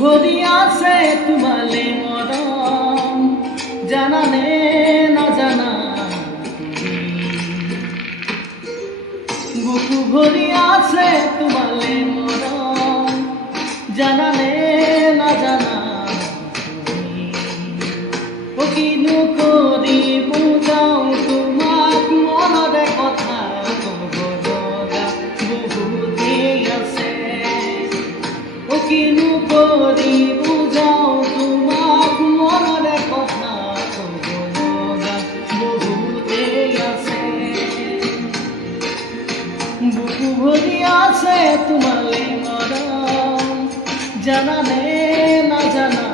ভরি আছে তোমালে মরম জানানে না জানা বুকু ভরি আছে তোমালে মরম জানানে না জানা ও কিনু করি বুঝাও তোমাক মনরে কথা কব লগা বহুতে আছে ও কিনু করি বুঝাও তোমাক মনরে কথা কব লগা বহুতে আছে বুকু ভরি আছে তোমালে মরম জানানে না জানা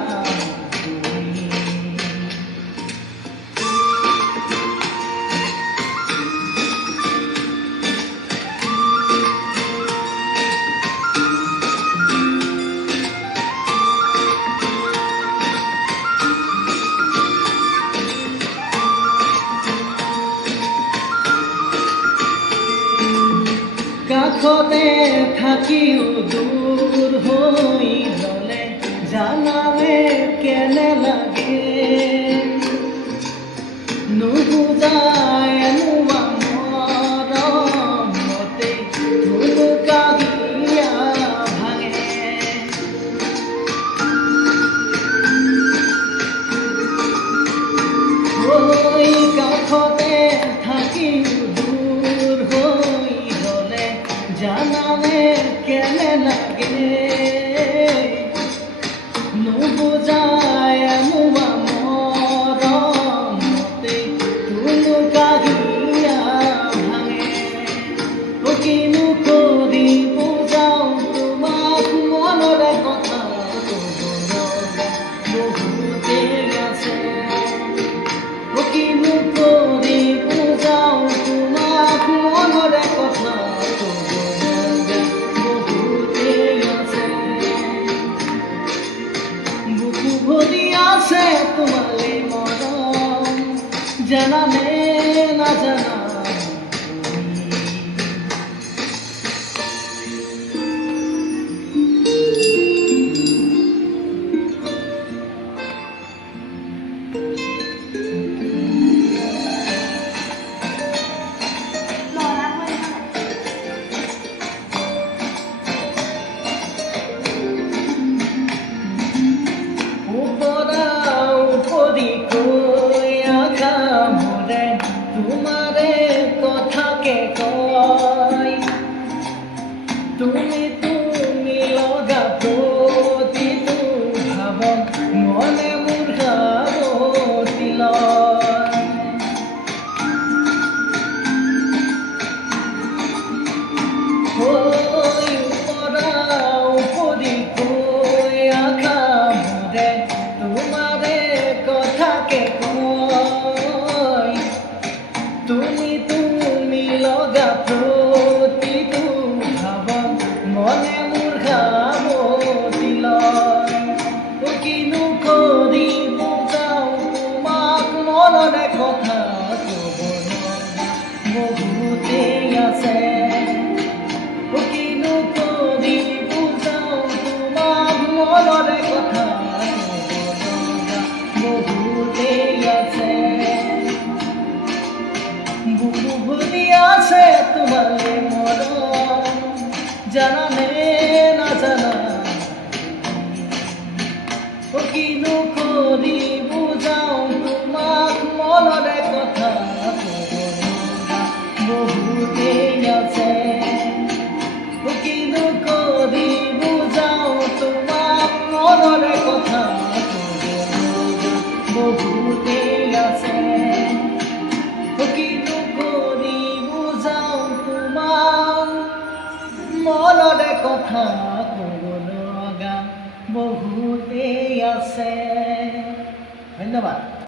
কাষতে থাকিও দূৰ হৈ গ'লে জানালে কেনে লাগে নুবুজাই নোৱা মৰমতে ধুনুকা দিয়া ভাঙে হৈ কাষতে থাকিও দূৰ হৈ জানালে কেনে লাগে নুবুজায় নোৱা মৰমতে ধুনুকা দিয়া ভাঙে ও কিনো কৰি বুজাও তোমাক মনৰে কথা কব লগা বহুতে আছে ও কিনো কৰি বুজাও তোমাক মনৰে কথা ভৰি আছে তোমালে মৰম জানানে না জানা তোমাৰে কথাকে কয় তুমি তুমি লগা প্ৰতিটো ভাৱ মনে মোৰ সাৱতি লয় হৈ পৰা উপৰি কৈ আশা মোৰে তোমাৰে কথাকে কয় তুমি তুমি লগা প্ৰতিটো ভাৱ মনে মোৰ সাৱতি লয় ও কিনো কৰি বুজাও তোমাক মনৰে কথা কব লগা বহুতে আছে ও কিনো কৰি বুজাও তোমাক মনৰে কথা কব লগা বহুতে আছে বুকু ভরি আছে তোমালে মরম জানানে না জানা ও কিনো করি বুঝাও তোমাক মনরে কথা কব লগা বহুতে আছে ও কিনো করি বুঝাও তোমাক মনরে কথা কব লগা বহুতে আছে ও কিনো কৰি বুজাও তোমাক মনৰে কথা কব লগা বহুতেই আছে। ধন্যবাদ।